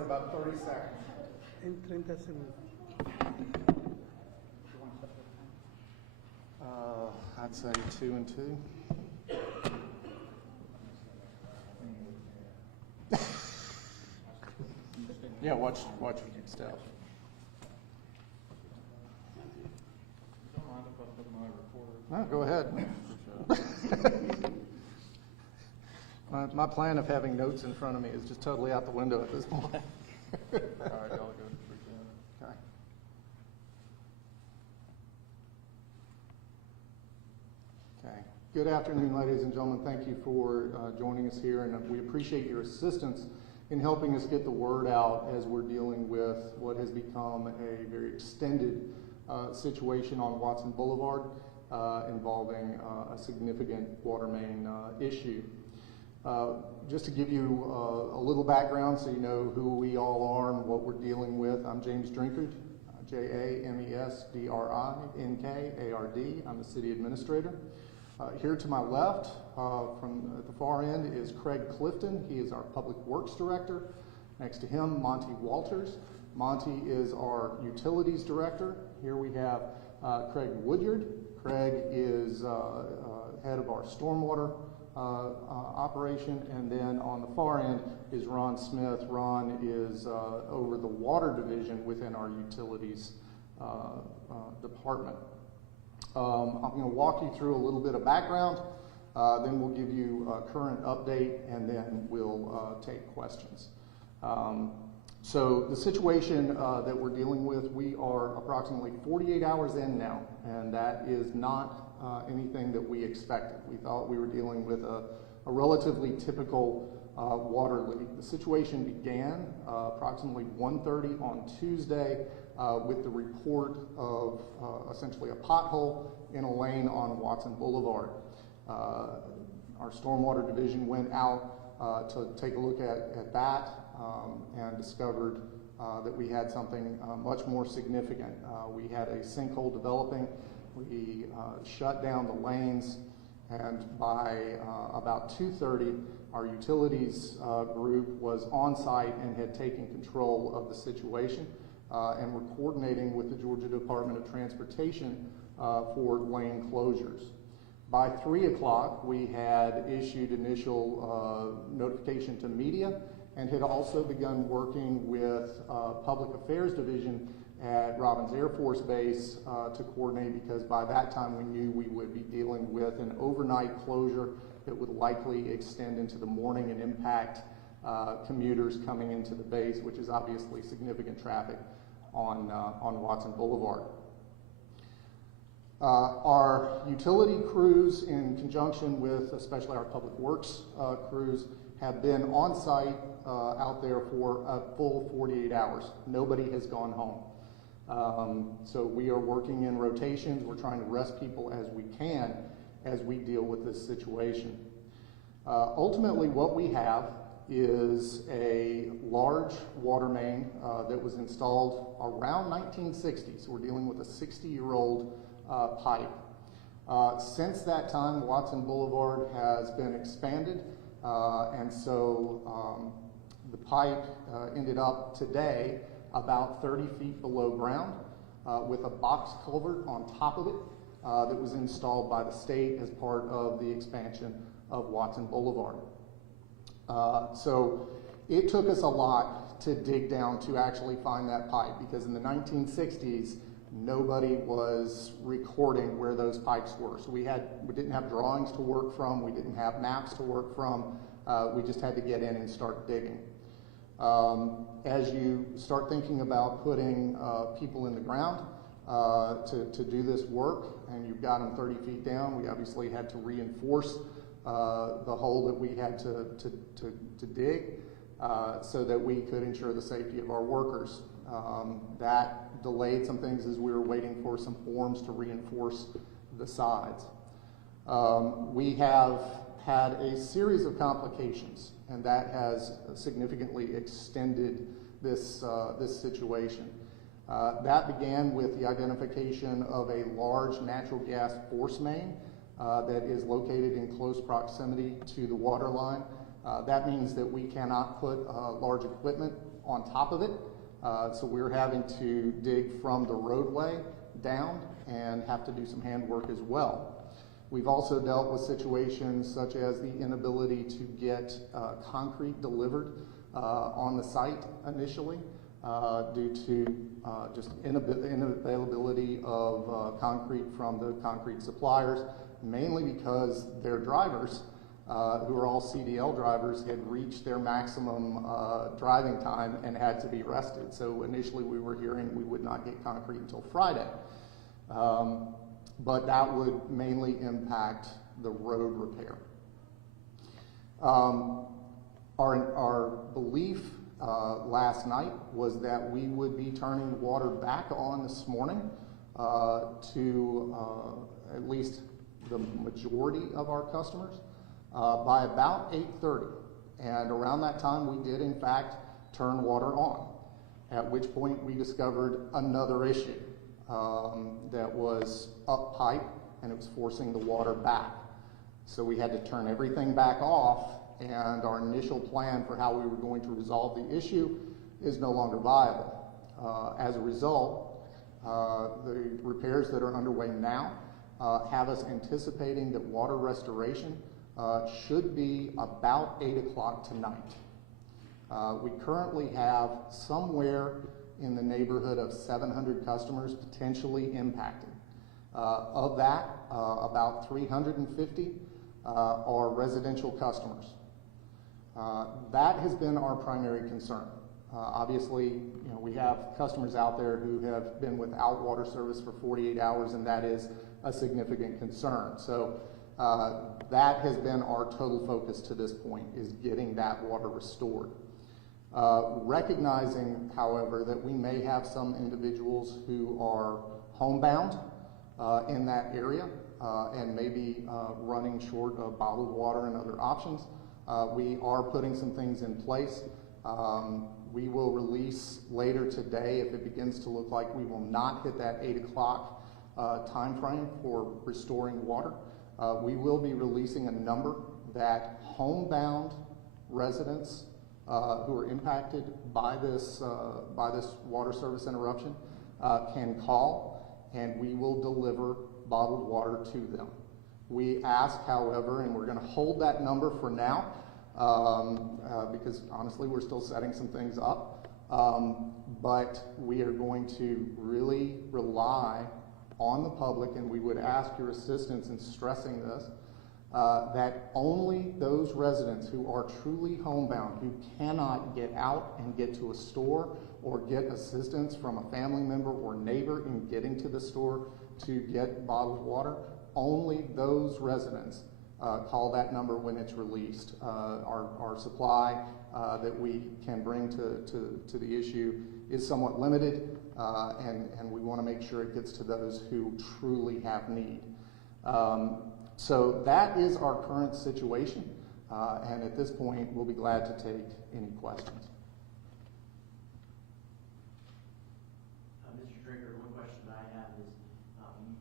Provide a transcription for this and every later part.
in about 30 seconds. En 30 segundos. I'd say 2 and 2. Yeah, watch your step. No, go ahead. My plan of having notes in front of me is just totally out the window at this point. All right, y'all go. Okay. Okay. Good afternoon, ladies and gentlemen. Thank you for joining us here, and we appreciate your assistance in helping us get the word out as we're dealing with what has become a very extended situation on Watson Boulevard involving a significant water main issue. Just to give you a little background so you know who we all are and what we're dealing with, I'm James Drinkard, Jamesdrinkard. I'm the city administrator. Here to my left, from at the far end, is Craig Clifton. He is our public works director. Next to him, Monty Walters. Monty is our utilities director. Here we have Craig Woodyard. Craig is head of our stormwater operation, and then on the far end is Ron Smith. Ron is over the water division within our utilities department. I'm going to walk you through a little bit of background, then we'll give you a current update, and then we'll take questions. So the situation that we're dealing with, we are approximately 48 hours in now, and that is not anything that we expected. We thought we were dealing with a relatively typical water leak. The situation began approximately 1:30 on Tuesday with the report of essentially a pothole in a lane on Watson Boulevard. Our stormwater division went out to take a look at that and discovered that we had something much more significant. We had a sinkhole developing. We shut down the lanes, and by about 2:30, our utilities group was on site and had taken control of the situation, and we're coordinating with the Georgia Department of Transportation for lane closures. By 3 o'clock, we had issued initial notification to media and had also begun working with Public Affairs Division at Robins Air Force Base to coordinate, because by that time we knew we would be dealing with an overnight closure that would likely extend into the morning and impact commuters coming into the base, which is obviously significant traffic on Watson Boulevard. Our utility crews, in conjunction with especially our public works crews, have been on site out there for a full 48 hours. Nobody has gone home. So we are working in rotations. We're trying to rest people as we can as we deal with this situation. Ultimately, what we have is a large water main that was installed around 1960. So we're dealing with a 60-year-old pipe. Since that time, Watson Boulevard has been expanded, and so the pipe ended up today about 30 feet below ground with a box culvert on top of it that was installed by the state as part of the expansion of Watson Boulevard. So it took us a lot to dig down to actually find that pipe, because in the 1960s, nobody was recording where those pipes were. So we didn't have drawings to work from, we didn't have maps to work from, we just had to get in and start digging. As you start thinking about putting people in the ground to do this work, and you've got them 30 feet down, we obviously had to reinforce the hole that we had to dig so that we could ensure the safety of our workers. That delayed some things as we were waiting for some forms to reinforce the sides. We have had a series of complications, and that has significantly extended this situation. That began with the identification of a large natural gas force main that is located in close proximity to the water line. That means that we cannot put large equipment on top of it. So we're having to dig from the roadway down and have to do some handwork as well. We've also dealt with situations such as the inability to get concrete delivered on the site initially due to just inavailability of concrete from the concrete suppliers, mainly because their drivers, who are all CDL drivers, had reached their maximum driving time and had to be rested. So initially we were hearing we would not get concrete until Friday. But that would mainly impact the road repair. Our belief last night was that we would be turning water back on this morning to at least the majority of our customers by about 8:30. And around that time we did in fact turn water on, at which point we discovered another issue. That was up pipe and it was forcing the water back. So we had to turn everything back off, and our initial plan for how we were going to resolve the issue is no longer viable. As a result, the repairs that are underway now have us anticipating that water restoration should be about 8 o'clock tonight. We currently have somewhere in the neighborhood of 700 customers potentially impacted. Of that, about 350 are residential customers. That has been our primary concern. Obviously, we have customers out there who have been without water service for 48 hours, and that is a significant concern. So that has been our total focus to this point, is getting that water restored. Recognizing, however, that we may have some individuals who are homebound in that area and maybe running short of bottled water and other options, we are putting some things in place. We will release later today, if it begins to look like we will not hit that 8 o'clock time frame for restoring water, we will be releasing a number that homebound residents who are impacted by this water service interruption can call, and we will deliver bottled water to them. We ask, however, and we're going to hold that number for now because honestly we're still setting some things up, but we are going to really rely on the public, and we would ask your assistance in stressing this, that only those residents who are truly homebound, who cannot get out and get to a store or get assistance from a family member or neighbor in getting to the store to get bottled water, only those residents call that number when it's released. Our supply that we can bring to the issue is somewhat limited, and we want to make sure it gets to those who truly have need. So that is our current situation, and at this point we'll be glad to take any questions. Mr. Drinker, one question that I have is,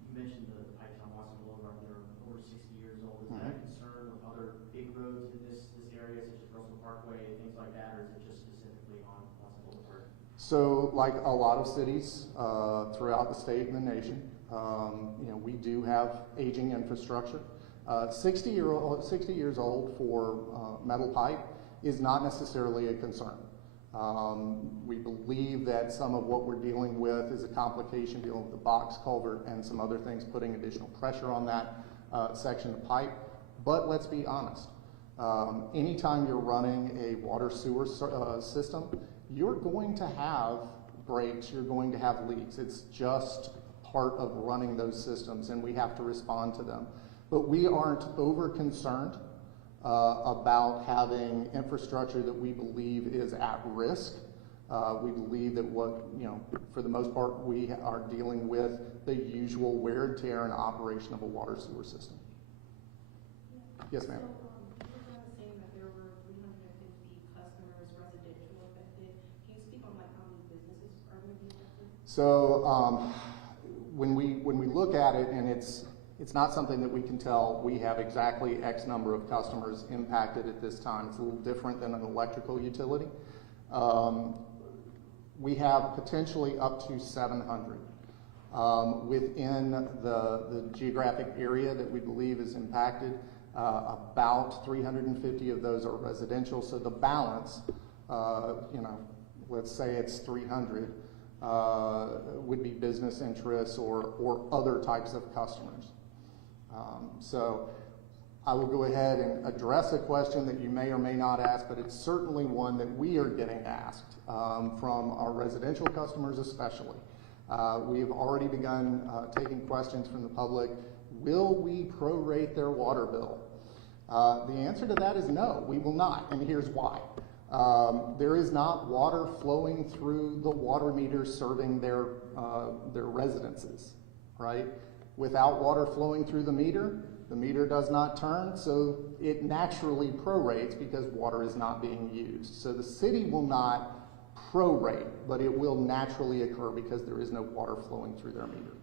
you mentioned the pipes on Watson Boulevard that are over 60 years old. Is that a concern with other big roads in this area, such as Russell Parkway, things like that, or is it just specifically on Watson Boulevard? So, like a lot of cities throughout the state and the nation, we do have aging infrastructure. 60 years old for metal pipe is not necessarily a concern. We believe that some of what we're dealing with is a complication dealing with the box culvert and some other things, putting additional pressure on that section of pipe. But let's be honest, anytime you're running a water sewer system, you're going to have breaks, you're going to have leaks. It's just part of running those systems, and we have to respond to them. But we aren't over concerned about having infrastructure that we believe is at risk. We believe that for the most part, we are dealing with the usual wear and tear and operation of a water sewer system. Yes, ma'am. So you were saying that there were 350 customers residential affected. Can you speak on how many businesses are going to be affected? So when we look at it, and it's not something that we can tell we have exactly X number of customers impacted at this time. It's a little different than an electrical utility. we have potentially up to 700 within the geographic area that we believe is impacted. About 350 of those are residential, so the balance, let's say it's 300, would be business interests or other types of customers. So I will go ahead and address a question that you may or may not ask, but it's certainly one that we are getting asked from our residential customers especially. We have already begun taking questions from the public. Will we prorate their water bill? The answer to that is no, we will not, and here's why. There is not water flowing through the water meters serving their residences, right? Without water flowing through the meter does not turn, so it naturally prorates because water is not being used. So the city will not prorate, but it will naturally occur because there is no water flowing through their meter.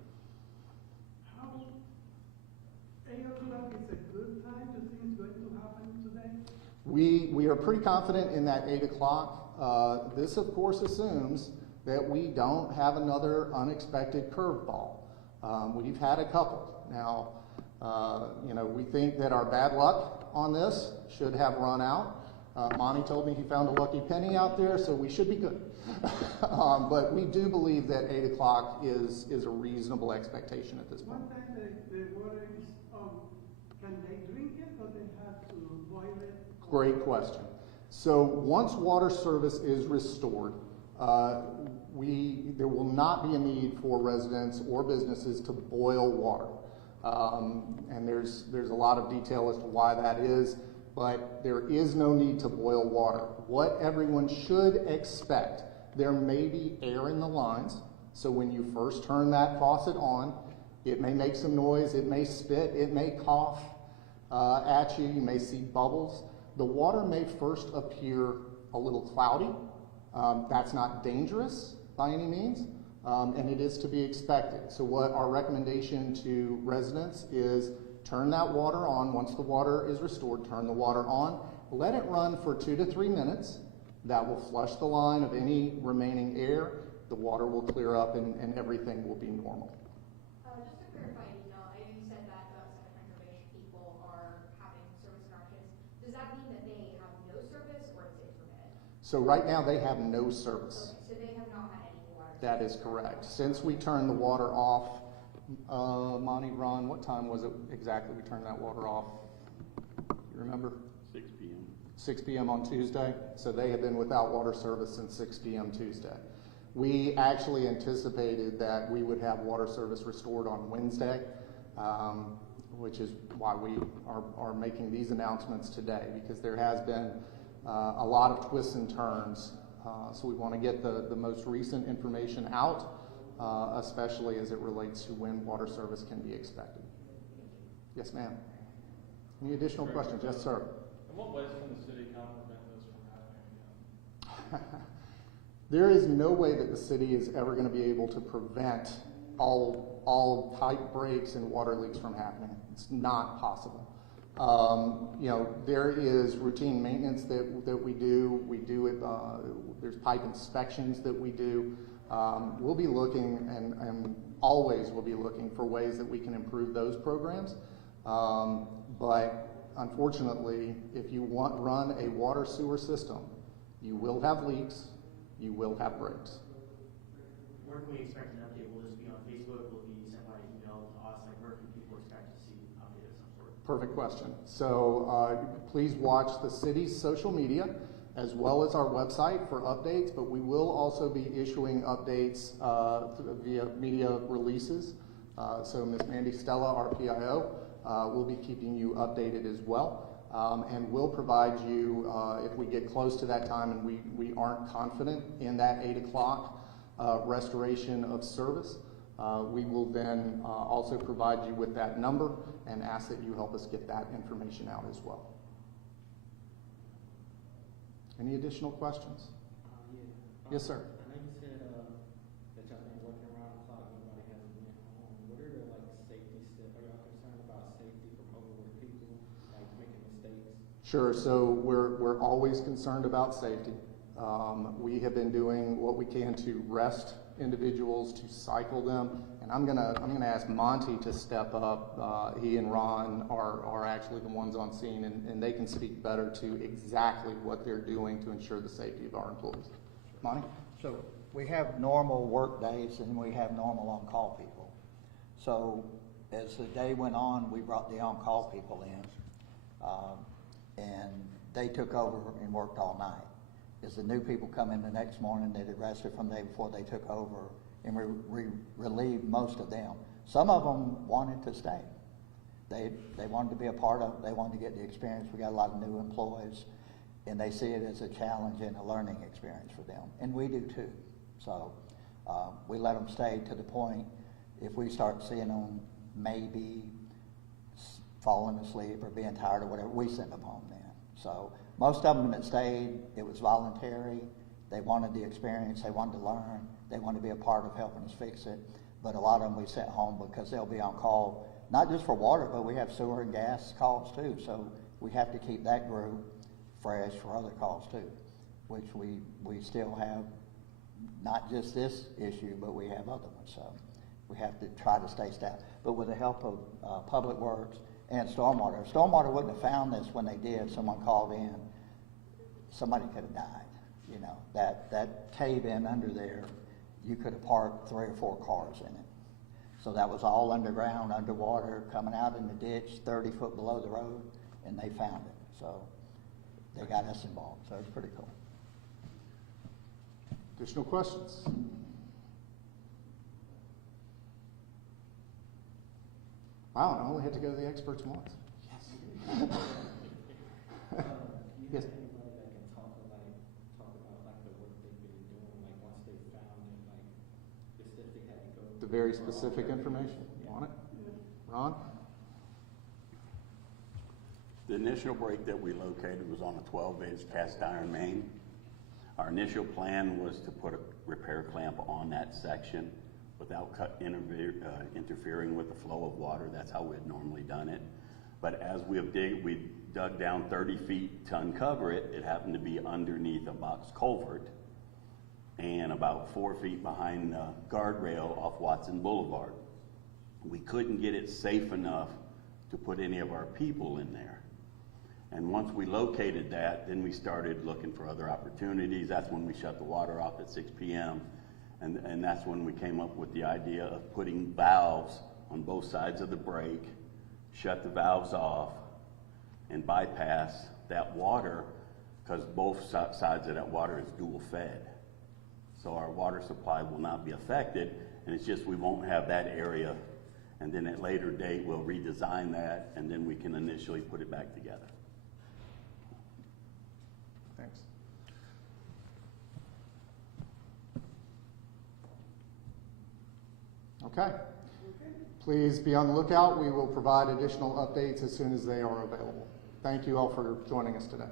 How 8 o'clock is a good time to think it's going to happen today? We are pretty confident in that 8 o'clock. This, of course, assumes that we don't have another unexpected curveball. We've had a couple. Now, we think that our bad luck on this should have run out. Monty told me he found a lucky penny out there, so we should be good. But we do believe that 8 o'clock is a reasonable expectation at this point. One time the water is, can they drink it or they have to boil it? Great question. So once water service is restored, there will not be a need for residents or businesses to boil water. And there's a lot of detail as to why that is, but there is no need to boil water. What everyone should expect, there may be air in the lines, so when you first turn that faucet on, it may make some noise, it may spit, it may cough at you, you may see bubbles. The water may first appear a little cloudy. That's not dangerous by any means, and it is to be expected. So what our recommendation to residents is turn that water on. Once the water is restored, turn the water on. Let it run for 2 to 3 minutes. That will flush the line of any remaining air. The water will clear up and everything will be normal. Just to clarify, I know you said that 700-ish people are having service interruptions. Does that mean that they have no service or it's intermittent? So right now they have no service. Okay, so they have not had any water. That is correct. Since we turned the water off, Monty, Ron, what time was it exactly we turned that water off? You remember? 6 p.m. 6 p.m. on Tuesday. So they have been without water service since 6 p.m. Tuesday. We actually anticipated that we would have water service restored on Wednesday, which is why we are making these announcements today, because there has been a lot of twists and turns. So we want to get the most recent information out, especially as it relates to when water service can be expected. Yes, ma'am. Any additional questions? Yes, sir. In what ways can the city kind of prevent this from happening again? There is no way that the city is ever going to be able to prevent all pipe breaks and water leaks from happening. It's not possible. There is routine maintenance that we do. We do it. There's pipe inspections that we do. We'll be looking and always will be looking for ways that we can improve those programs. But unfortunately, if you run a water sewer system, you will have leaks, you will have breaks. Where can we expect an update? Will this be on Facebook? Will it be sent by email to us? Like, where can people expect to see an update of some sort? Perfect question. So please watch the city's social media as well as our website for updates, but we will also be issuing updates via media releases. So Ms. Mandy Stella, our PIO, will be keeping you updated as well. And we'll provide you, if we get close to that time and we aren't confident in that 8 o'clock restoration of service, we will then also provide you with that number and ask that you help us get that information out as well. Any additional questions? Yes, sir. I know you said that y'all been working around the clock, nobody has been home. What are the safety steps? Are y'all concerned about safety from overworked people making mistakes? Sure. So we're always concerned about safety. We have been doing what we can to rest individuals, to cycle them, and I'm gonna ask Monty to step up. He and Ron are actually the ones on scene, and they can speak better to exactly what they're doing to ensure the safety of our employees. Monty? So we have normal work days and we have normal on-call people. So as the day went on, we brought the on-call people in, and they took over and worked all night. As the new people come in the next morning, they'd rested from the day before they took over, and we relieved most of them. Some of them wanted to stay. They wanted to be a part of it. They wanted to get the experience. We got a lot of new employees, and they see it as a challenge and a learning experience for them, and we do too. So we let them stay to the point, if we start seeing them maybe falling asleep or being tired or whatever, we send them home then. So most of them that stayed, it was voluntary. They wanted the experience, they wanted to learn, they wanted to be a part of helping us fix it. But a lot of them we sent home because they'll be on call, not just for water, but we have sewer and gas calls too. So we have to keep that group fresh for other calls too, which we still have, not just this issue, but we have other ones. So we have to try to stay staffed. But with the help of Public Works and Stormwater. If Stormwater wouldn't have found this when they did, someone called in, somebody could have died. You know, that cave-in under there, you could have parked 3 or 4 cars in it. So that was all underground, underwater, coming out in the ditch, 30 foot below the road, and they found it. So they got us involved, so it's pretty cool. Additional questions? Wow, I only had to go to the experts once. Yes. You Yes. have anybody that can talk about like the work they've been doing, like once they found it, like just if they had to go The very specific information on it? Ron? The initial break that we located was on a 12-inch cast iron main. Our initial plan was to put a repair clamp on that section without interfering with the flow of water. That's how we had normally done it. But as we dug down 30 feet to uncover it, it happened to be underneath a box culvert and about 4 feet behind the guardrail off Watson Boulevard. We couldn't get it safe enough to put any of our people in there. And once we located that, then we started looking for other opportunities. That's when we shut the water off at 6 p.m. And that's when we came up with the idea of putting valves on both sides of the break, shut the valves off, and bypass that water, because both sides of that water is dual fed. So our water supply will not be affected, and it's just we won't have that area. And then at a later date, we'll redesign that, and then we can initially put it back together. Thanks. Okay. Please be on the lookout. We will provide additional updates as soon as they are available. Thank you all for joining us today.